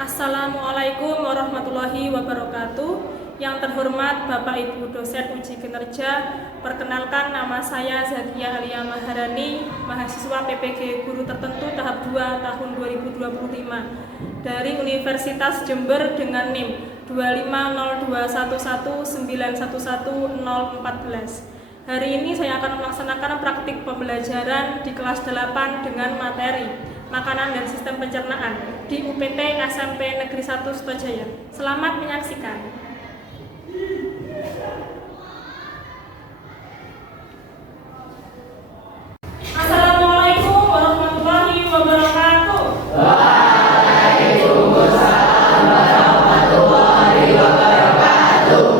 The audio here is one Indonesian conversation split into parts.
Assalamualaikum warahmatullahi wabarakatuh. Yang terhormat Bapak Ibu dosen uji kinerja, perkenalkan nama saya Zakia Alia Maharani, mahasiswa PPG Guru Tertentu tahap 2 tahun 2025 dari Universitas Jember dengan NIM 2502119111014. Hari ini saya akan melaksanakan praktik pembelajaran di kelas 8 dengan materi Makanan dan Sistem Pencernaan di UPT SMP Negeri 1 Sutojaya. Selamat menyaksikan. Assalamualaikum warahmatullahi wabarakatuh. Waalaikumsalam warahmatullahi wabarakatuh.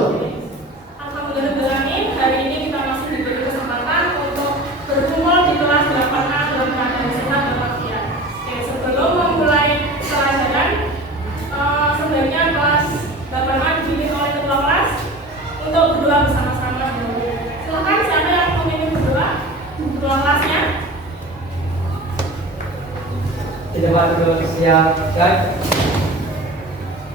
Alhamdulillah, hari ini kita masih diberi kesempatan untuk berkumpul di kelas 8A dalam keadaan sehat walafiat. Sebelum memulai pelajaran, sebenarnya kelas 8A dipimpin oleh ketua kelas untuk berdoa bersama-sama dulu. Silakan siapa yang memimpin berdoa? Ketua kelasnya. Kita siapkan.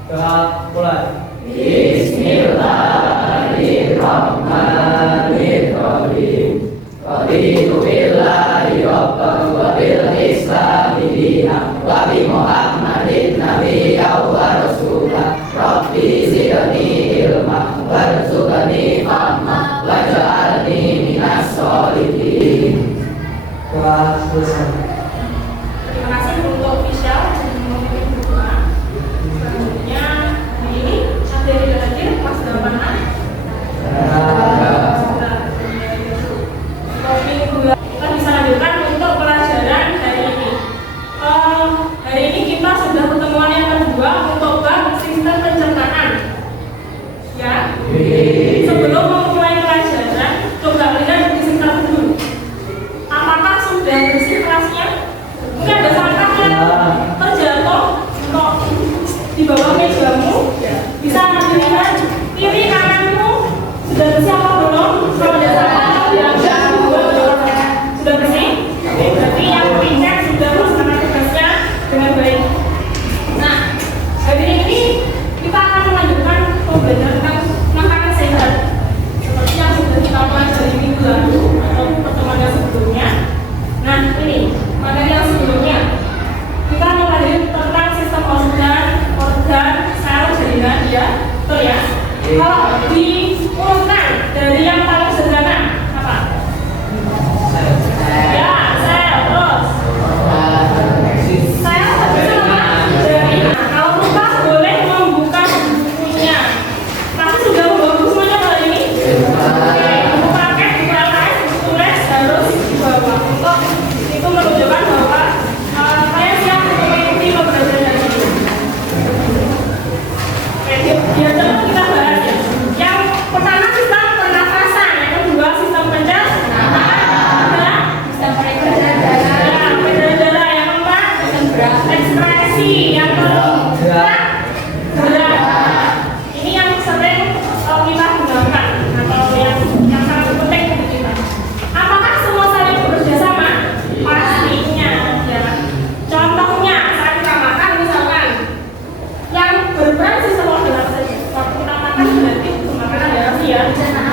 Doa mulai. Bismillahirrahmanirrahim. Raditu billahi rabban wa bil islami dinan wa bi Muhammadin nabiyyan wa rasulan. Rabbi zidni ilma warzuqni fahma waj'alni minas sholihin. Kelas selesai. Terima kasih untuk official memimpin berdoa. Selanjutnya hari ini ada yang hadir kelas 8A. Kita bisa lanjutkan untuk pelajaran hari ini. Hari ini kita sudah pertemuan yang kedua untuk bab sistem pencernaan. Ya. Sebelum memulai pelajaran, coba kalian disingkat dulu. Apakah sudah bersih kelasnya? Mungkin ada sampah yang terjatuh untuk di bawah mejamu. Bisa dilihat kiri kananmu sudah bersih apa belum? Kalau ada sampah yang sudah bersih, oke, berarti yang pintar sudah melaksanakan tugasnya dengan baik. Nah, hari ini kita akan melanjutkan pembelajaran tentang makanan sehat seperti yang sudah kita pelajari minggu lalu atau pertemuan yang sebelumnya. Nah, ini materi yang sebelumnya kita mempelajari tentang sistem organ, sel, jaringan, ya, betul ya. Kalau diurutkan dari yang paling sederhana apa? Ya, sel, terus sel bersama jaringan. Kalau lupa boleh membuka bukunya. Pasti sudah membawa buku semuanya kali ini. Oke, buku paket, buku LKS, buku tulis harus dibawa. Untuk itu menunjukkan bahwa saya siap untuk mengikuti pembelajaran hari ini. Oke, biar kita bahas ya. Yang pertama sistem pernafasan, yang kedua sistem pencernaan, sistem peredaran darah, yang keempat ekspresi, yang keempat gerak. Ini yang sering kita gunakan atau yang sangat penting untuk kita. Apakah semua saling bekerja sama? Pastinya ya. Contohnya saat kita makan misalkan yang berperan sistem organ apa saja. Waktu kita makan berarti makanan darah ya.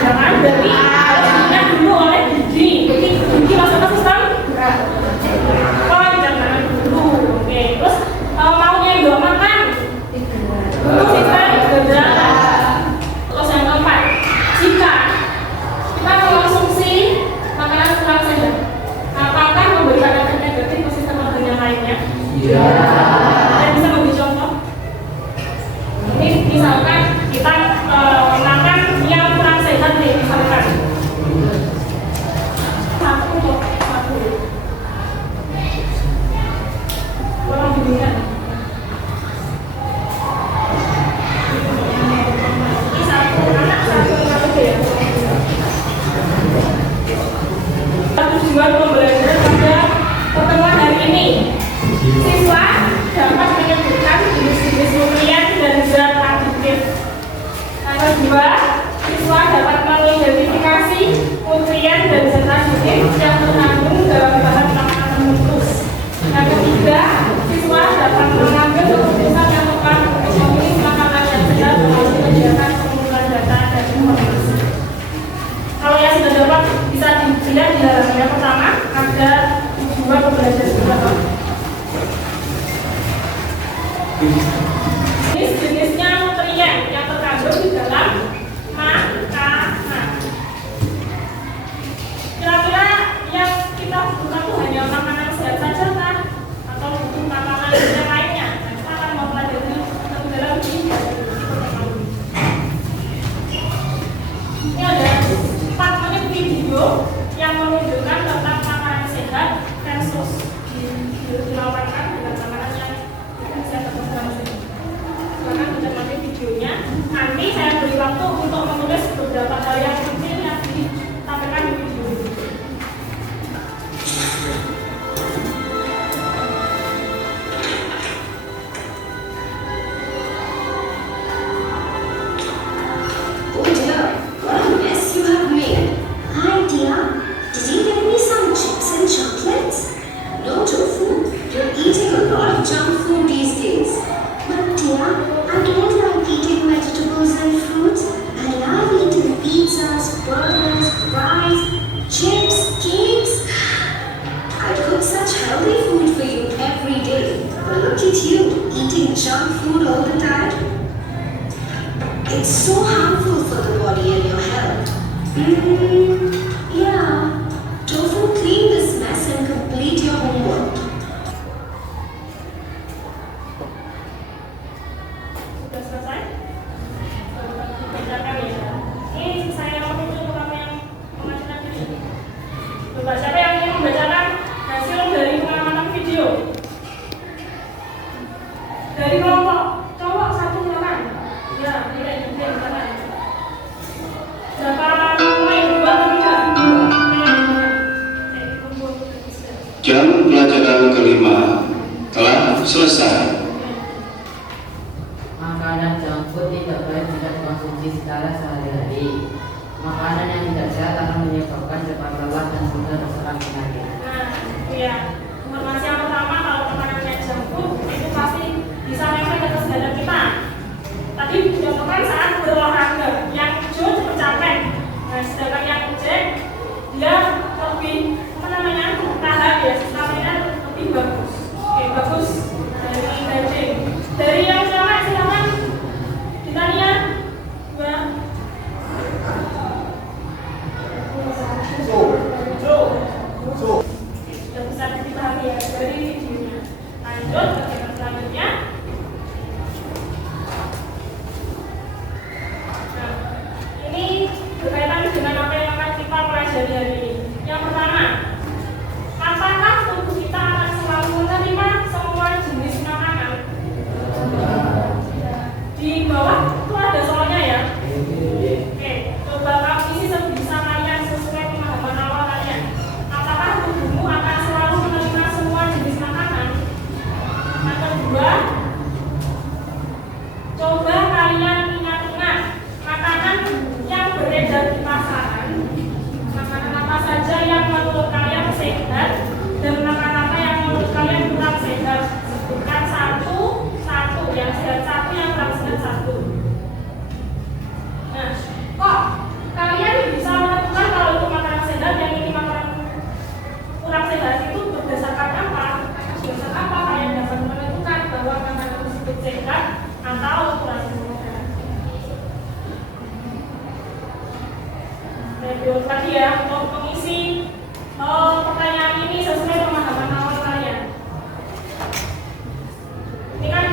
Jangan berarti harus dilihat dulu oleh gigi. Jadi gigi masuk ke sistem pencernaan dulu. Oke, terus maunya juga makan dulu sistem gerak. Terus yang keempat, jika kita mengonsumsi makanan kurang sehat, apakah memberikan efek negatif ke sistem organ yang lainnya? Iya. Ada bisa memberi contoh? Ini misalkan kita makan yang kurang sehat nih, misalkan satu. Kurang diberikan. Ini satu anak, satu ya. Tujuan pembelajaran pada pertemuan hari ini, siswa dapat menyebutkan jenis-jenis nutrien dan zat adiktif. Yang kedua, siswa dapat mengidentifikasi nutrien dan zat adiktif yang terkandung dalam bahan makanan tertentu. Yang ketiga, siswa dapat mengambil keputusan yang tepat ada tujuan pembelajaran kita, Pak. Jenis-jenisnya nutrien yang terkandung di dalam makanan. Kira-kira yang kita butuhkan itu hanya makanan sehat saja kan? Atau butuh makanan yang lainnya? Nah, kita akan mempelajari lebih dalam di ini ada 4 menit video yang menunjukkan tentang makanan sehat versus dilawankan dengan makanan yang tidak sehat atau kurang sehat. Silakan dicermati videonya. Nanti saya beri waktu untuk menulis beberapa hal yang penting yang ditampilkan di video ini. Oh dear, what a mess you have made. Hi dear, did you get me some chips and chocolates? No tofu, you're eating a lot of junk food these days. But dear, I don't like eating vegetables and fruits. I love eating pizzas, burgers, fries, chips, cakes. I cook such healthy food for you every day. But look at you, eating junk food all the time. It's so harmful for the body and your health. Yeah. Tofu, clean this mess and complete your homework. Sudah selesai? Bacakan ya. Ini saya mau untuk kamu yang mengajukan diri. Coba siapa yang ingin membacakan hasil dari pengamatan video? Dari kelompok cowok 1 silakan. Ya, tidak juga di sana. Berapa poin? 2 atau 3? Jam pelajaran kelima telah selesai. Makanan junk food tidak baik jika dikonsumsi secara sehari-hari. Makanan yang tidak sehat akan menyebabkan cepat lelah dan mudah terserang penyakit. Nah, ya. Informasi yang pertama, kalau makanan yang junk food itu pasti bisa nempel ke kesehatan kita. Tadi dicontohkan saat berolahraga, yang hijau cepat capek. Nah, sedangkan yang cek dia lebih tahan ya, stamina lebih bagus. Oke, bagus dari daging. Dari yang cewek silakan ditanya. Sudah bisa dipahami ya dari videonya. Lanjut ke yang selanjutnya. Nah, ini berkaitan dengan apa yang akan kita pelajari hari ini. Yang pertama, apakah tubuh kita akan selalu menerima semua jenis makanan? Di bawah itu ada soalnya ya. Oke, coba kamu isi sebisa kalian sesuai pemahaman awal kalian. Apakah tubuhmu akan selalu menerima semua jenis makanan? Yang kedua, coba kalian ingat-ingat makanan yang beredar di pasaran. Makanan apa saja yang menurut kalian sehat dan makanan apa yang menurut kalian kurang sehat? Sebutkan satu yang sehat satu, yang kurang sehat satu. Nah, kok kalian bisa menentukan kalau itu makanan sehat, yang ini makanan kurang sehat itu berdasarkan apa? Berdasarkan apa kalian dapat menentukan bahwa makanan tersebut sehat atau kurang sehat? Nah, tadi ya, untuk mengisi pertanyaan ini sesuai pemahaman awal kalian. Ini kan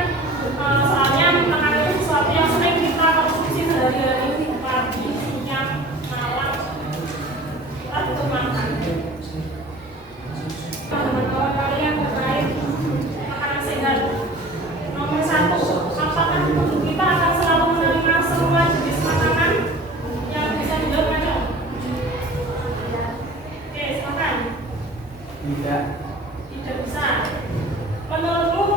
soalnya makanan itu sesuatu yang sering kita konsumsi sehari-hari, pagi, siang, malam. Kita butuh makan. Pemahaman awal kalian terkait makanan sehat. Nomor 1, apakah tubuh kita akan selalu menerima semua jenis makanan? Yang bisa dijawab aja. Oke, silakan. Tidak. Tidak bisa. Menurutmu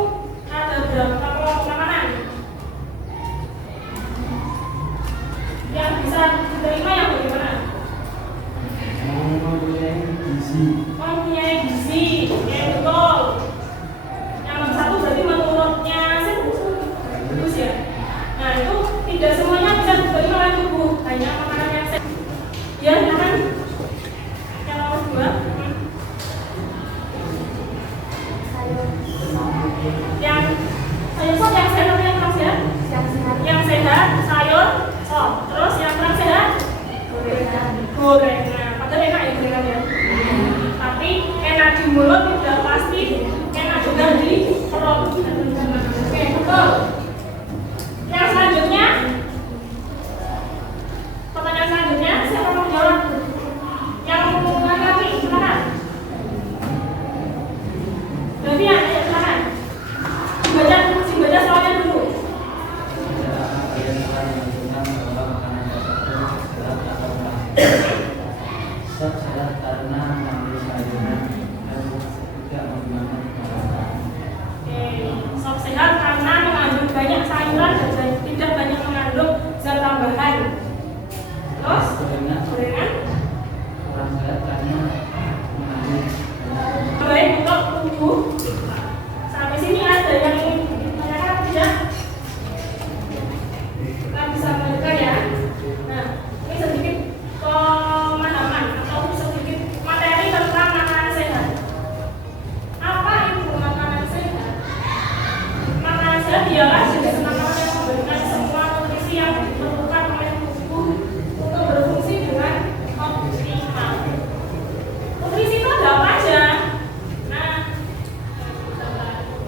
ada berapa kelompok makanan yang bisa diterima, yang bagaimana? Mempunyai gizi, ya betul. Yang nomor 1 berarti menurutnya bagus ya. Nah, itu tidak semuanya bisa diterima oleh tubuh, hanya makanan yang sehat. Ya, silakan. Yang nomor 2. Alfian, ayo silakan. Dibaca soalnya dulu. Sehat karena mengambil sayuran dan tidak menggunakan perawatan. Oke, sok sehat karena mengandung banyak sayuran dan tidak banyak mengandung zat tambahan. Terus, gorengan. Kurang sehat karena mengandung Baik untuk tubuh. Sampai sini ada yang ingin ditanyakan tidak? Kita bisa melanjutkan ya. Nah, ini sedikit pemahaman atau sedikit materi tentang makanan sehat. Apa itu makanan sehat? Makanan sehat ialah jenis makanan yang memberikan semua nutrisi yang diperlukan oleh tubuh untuk berfungsi dengan optimal. Nutrisi itu ada apa aja? Nah,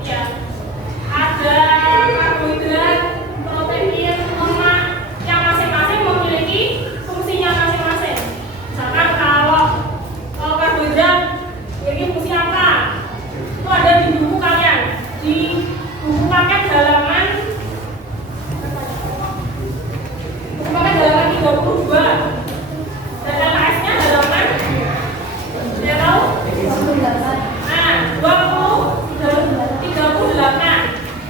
ya, ada karbohidrat, protein, lemak yang masing-masing memiliki fungsinya masing-masing. Misalkan kalau karbohidrat memiliki fungsi apa? Itu ada di buku kalian, di buku paket halaman 32. Dan LKS-nya halaman saya tahu? Nah, 38.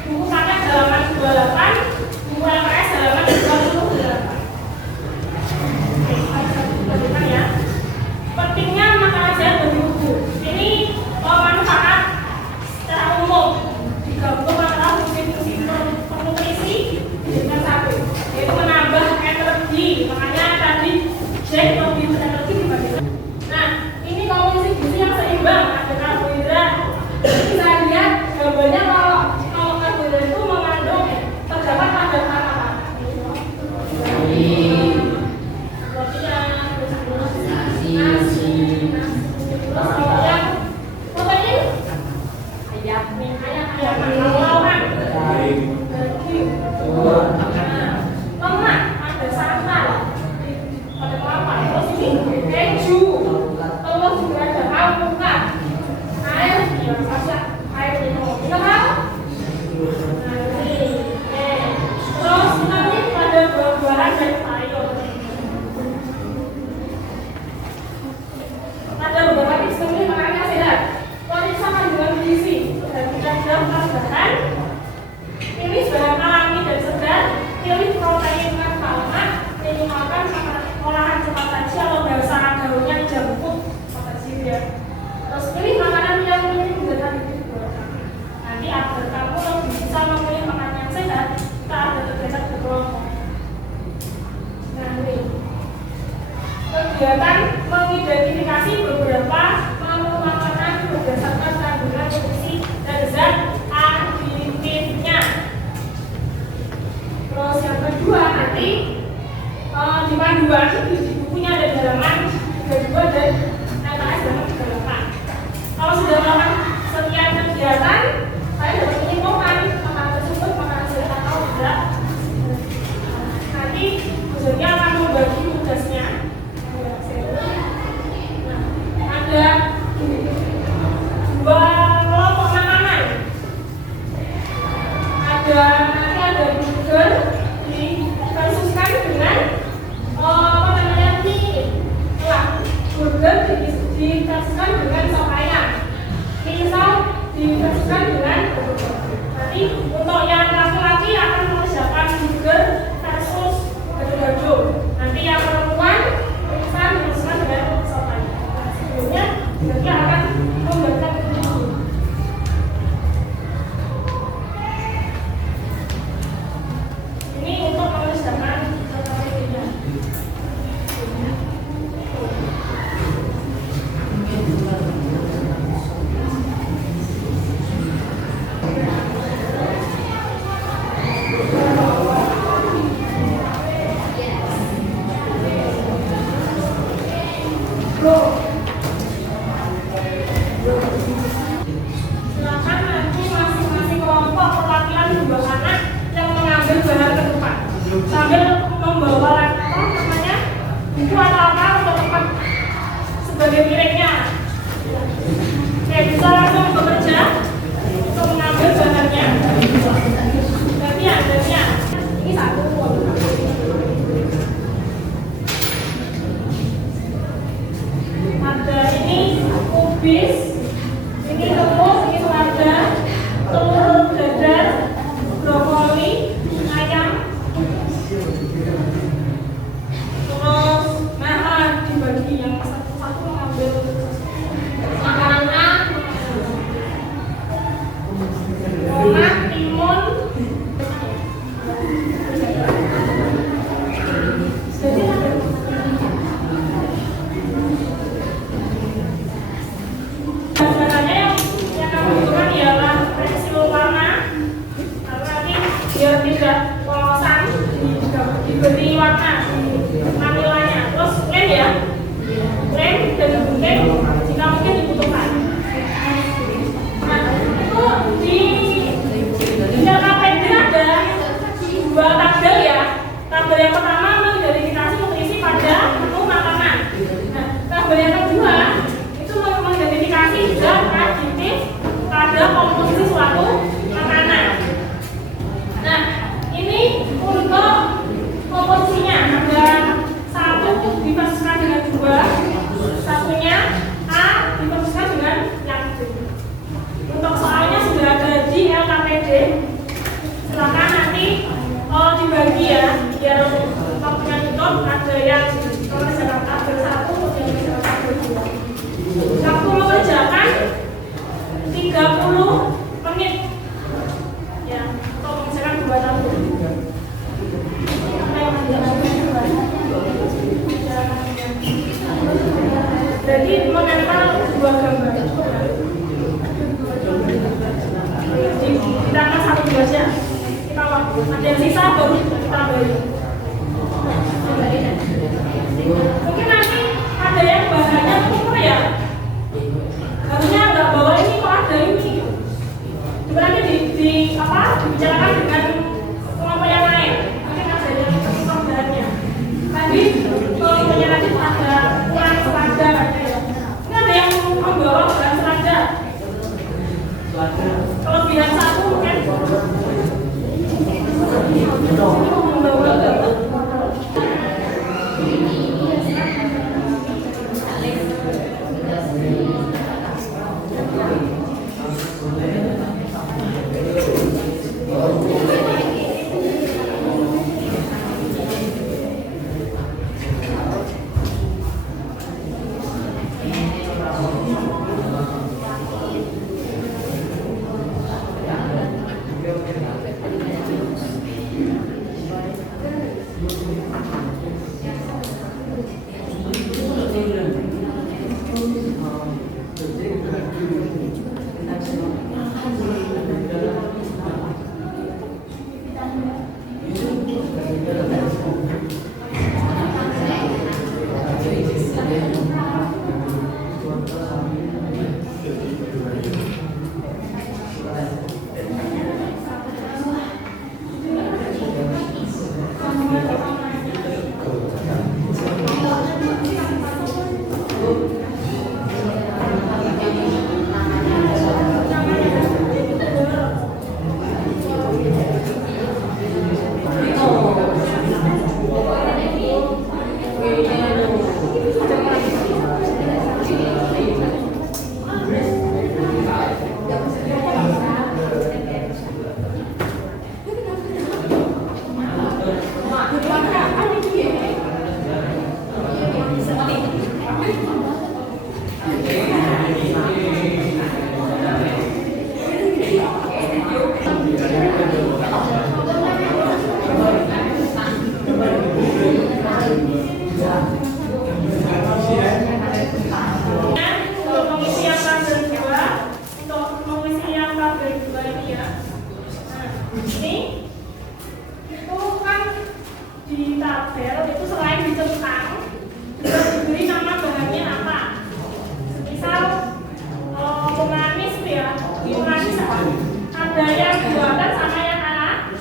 Buku paket halaman 28, buku LKS halaman 28. Oke, kita lanjutkan ya. Pentingnya makanan sehat bagi tubuh. Ini manfaat secara umum digabung antara fungsi-fungsi nutrisi dengan satu, yaitu menambah energi. Makanya tadi Jack lebih energi dibandingkan. Nah, ini komposisi gizi yang seimbang, ada karbohidrat. Bisa lihat gambarnya kalau karbohidrat itu mengandung terdapat pada bahan apa? Nasi. Terus kalau yang protein? Ayam. Lawan. Daging. Lemak ada santan. Ada kelapa. Terus ini keju. Telur juga ada alpukat. Air, ya saja air minum. Mineral. Nah, ini. Terus nanti pada buah-buahan dan sayur. Ada beberapa tips memilih makanan sehat. Wanita kandungan gizi dan tidak tambahan. Pilih bahan alami dan segar. Pilih protein tanpa lemak. Minimalkan olahan cepat saji atau bahasa gaulnya junk food ya. Terus pilih makanan yang memiliki zat gizi. Nanti agar kamu lebih bisa memilih makanan yang sehat, kita ada terbiasa berkelompok. Nah ini kegiatan mengidentifikasi beberapa menu makanan berdasarkan kandungan nutrisi dan zat aditifnya. Terus yang kedua nanti di panduan di bukunya ada di halaman 32 dan LKS halaman 38. Kalau sudah melakukan sekian kegiatan, saya dapat menyimpulkan makanan tersebut makanan sehat atau tidak. Nanti tujuannya akan membagi tugasnya. Nah, ada dua kelompok makanan. Nanti ada burger dikonsumsikan dengan burger dikasihkan dengan sop ayam, misal dikasihkan dengan nanti untuk yang laki-laki akan mengerjakan burger versus gado-gado. Nanti yang perempuan misal dikasihkan dengan sop ayam. Sebelumnya dia akan membuatkan itu. Ini untuk mengerjakan silakan nanti masing-masing kelompok perwakilan dua anak yang mengambil bahan ke depan sambil membawa buku atau apa untuk tempat sebagai miliknya. Oke, bisa langsung bekerja.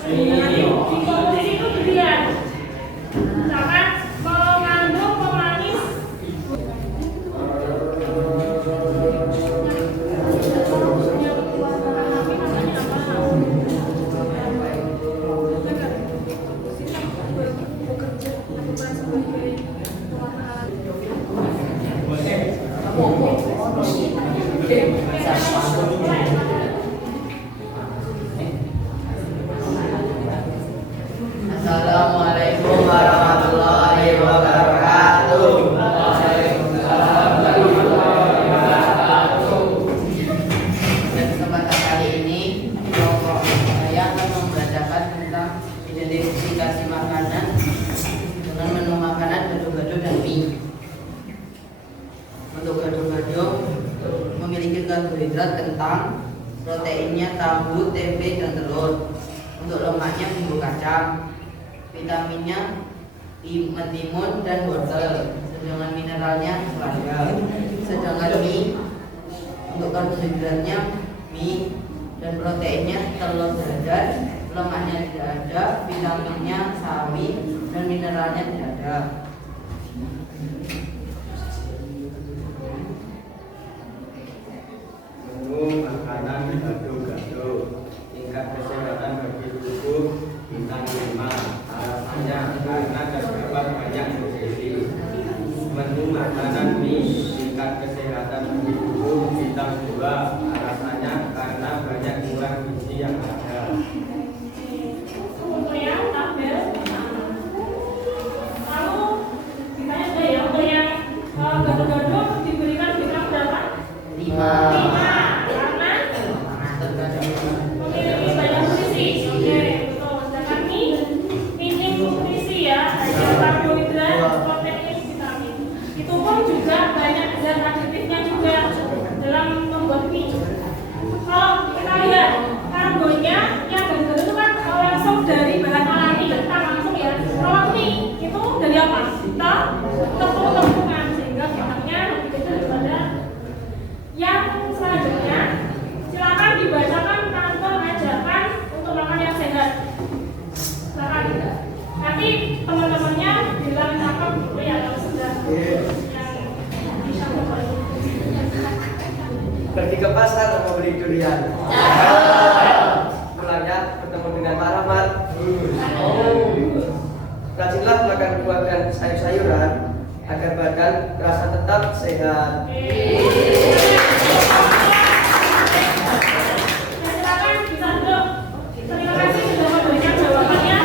Di konsumsi itu durian. Misalkan mengandung pemanis. Assalamualaikum warahmatullahi wabarakatuh. Pada kesempatan kali ini, kelompok saya akan membacakan tentang identifikasi makanan dengan menu makanan gado-gado dan mie. Untuk gado-gado memiliki karbohidrat kentang, proteinnya tahu, tempe, dan telur. Untuk lemaknya bumbu kacang, vitaminnya mentimun dan wortel, sedangkan mineralnya selada. Sedangkan mie untuk karbohidratnya mie dan proteinnya telur dadar, lemaknya tidak ada, vitaminnya sawi dan mineralnya tidak ada. Menu makanan gado-gado, tingkat kesehatan bagi tubuh bintang 5, harapannya karena terdapat banyak nutrisi. Menu makanan mie, tingkat kesehatan bagi tubuh bintang 2, harapannya karena banyak kurang gizi yang ada. Untuk yang tabel pertama. Lalu ditanya juga ya, untuk yang gado-gado diberikan bintang berapa? 5. Memiliki banyak nutrisi. Oke, betul. Sedangkan mie minim nutrisi ya, hanya karbohidrat, protein, vitamin. Itu pun juga banyak zat aditifnya juga dalam membuat mie. Kalau kita lihat karbonya yang gado-gado itu kan langsung dari bahan alami, kita langsung ya. Kalau mie itu dari apa? Tepung-tepungan, sehingga vitaminnya lebih kecil daripada yang selanjutnya. Silakan dibacakan tante ajarkan untuk makan yang sehat. Silakan. Nanti teman-temannya bilang cakep gitu ya kalau sudah yang bisa berbagi. Pergi ke pasar mau beli durian. Pulangnya bertemu dengan Pak Rahmat. Rajinlah makan buah dan sayur-sayuran agar badan terasa tetap sehat. Silakan bisa duduk. Terima kasih sudah memberikan jawabannya.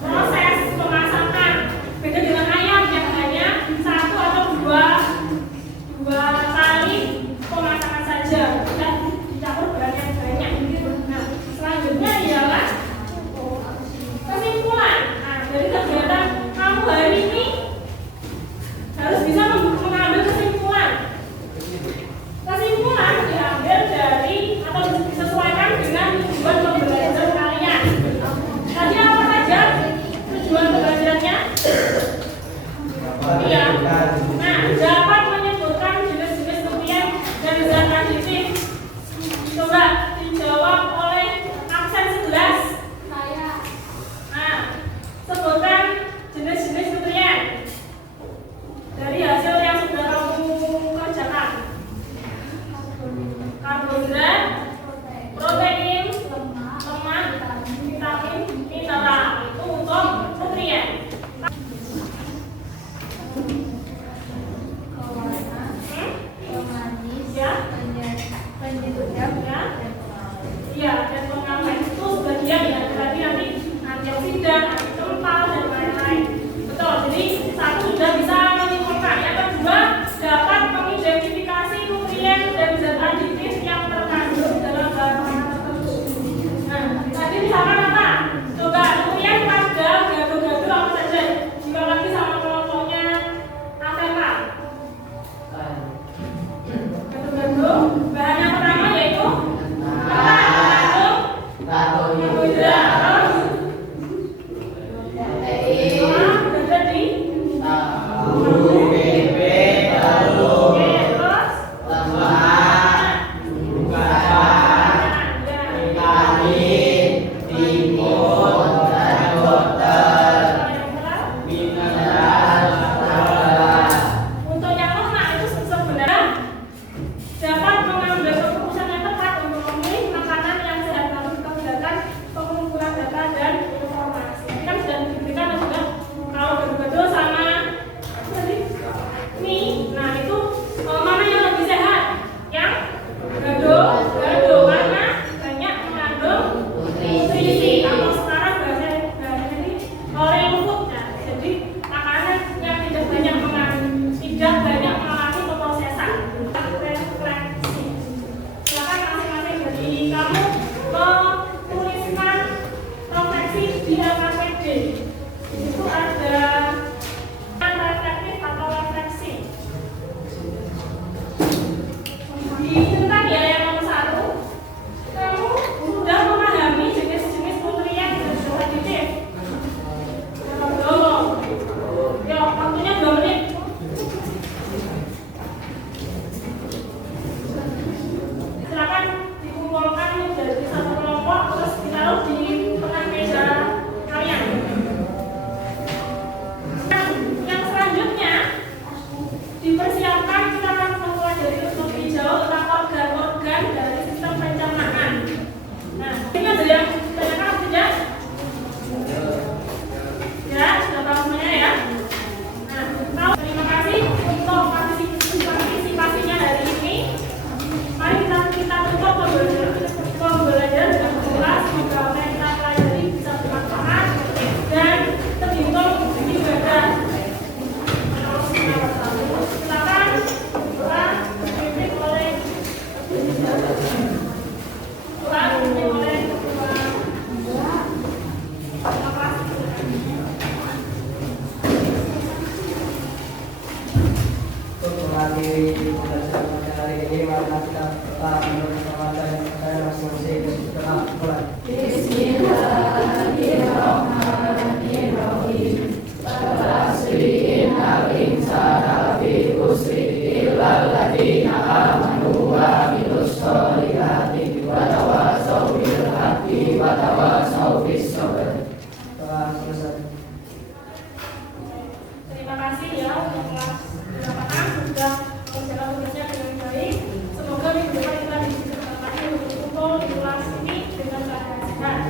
proses pemasakan. Beda dengan ayam yang hanya satu atau dua kali pemasakan saja, tidak dicampur bahan yang banyak gitu. Nah, selanjutnya ialah kesimpulan. Nah, dari kegiatan kamu hari ini harus bisa mengambil kesimpulan. Kesimpulan diambil dari atau disesuaikan dengan tujuan pembelajaran kalian. Tadi apa saja tujuan pembelajarannya? Iya. Nah, dapat menyebutkan jenis-jenis nutrien dan zat aditif. Coba dijawab oleh absen 11. Nah, sebutkan jenis-jenis nutrien dari hasil yang sudah kamu kerjakan. Karbohidrat, protein, lemak, vitamin, mineral. Itu untuk nutrien. Ya, dan pengaman itu sebagian ya, berarti nanti antioksidan, anti kempal dan lain-lain. Betul. Jadi satu sudah bisa menyimpulkan. Yang kedua, dapat mengidentifikasi nutrien dan zat aditif yang terkandung dalam bahan makanan tertentu. Nah, tadi misalkan apa? Coba nutrien pada gado-gado apa saja? Jika lagi sama kelompoknya ATK. Gado-gado, bahan yang pertama yaitu karbohidrat. Untuk yang lemak itu sebenarnya dapat mengambil keputusan yang tepat untuk memilih makanan yang sehat dalam kegiatan pengumpulan data dan informasi. Ini kan sudah diberikan juga kalau gado-gado sama mie. Nah itu mana yang lebih sehat? Yang gado karena banyak mengandung nutrisi atau sekarang bahasa ini real food. Nah, jadi makanan yang tidak banyak mengalami pemrosesan. Refleksi. Silakan masing-masing dari kamu menuliskan refleksi di LKPD. Itu ada reflektif atau refleksi. Tentang ya yang nomor 1, kamu sudah memahami jenis-jenis nutrien dan zat aditif. Belum. Ya, waktunya 2 menit. Silakan dikumpulkan menjadi satu kelompok terus ditaruh di tengah meja kalian. Yang selanjutnya dipersiapkan kita akan mempelajari lebih jauh tentang organ-organ dari sistem pencernaan. Nah, ini ada yang ditanyakan apa tidak? Ya, sudah tahu semuanya ya. Nah, terima kasih untuk partisipasinya hari ini. Mari kita tutup pembelajaran dengan mengulas. Semoga apa yang kita pelajari bisa bermanfaat dan terhitung ibadah. Silakan dipimpin oleh menghadiri pembelajaran pada hari ini, mari kita tetap menurut pembelajaran yang masing-masing. Kita mulai. Telah selesai. Terima kasih ya untuk kelas 8 sudah menjalankan tugasnya dengan baik. Semoga minggu depan kita bisa bertemu untuk kumpul di kelas ini dengan keadaan sehat.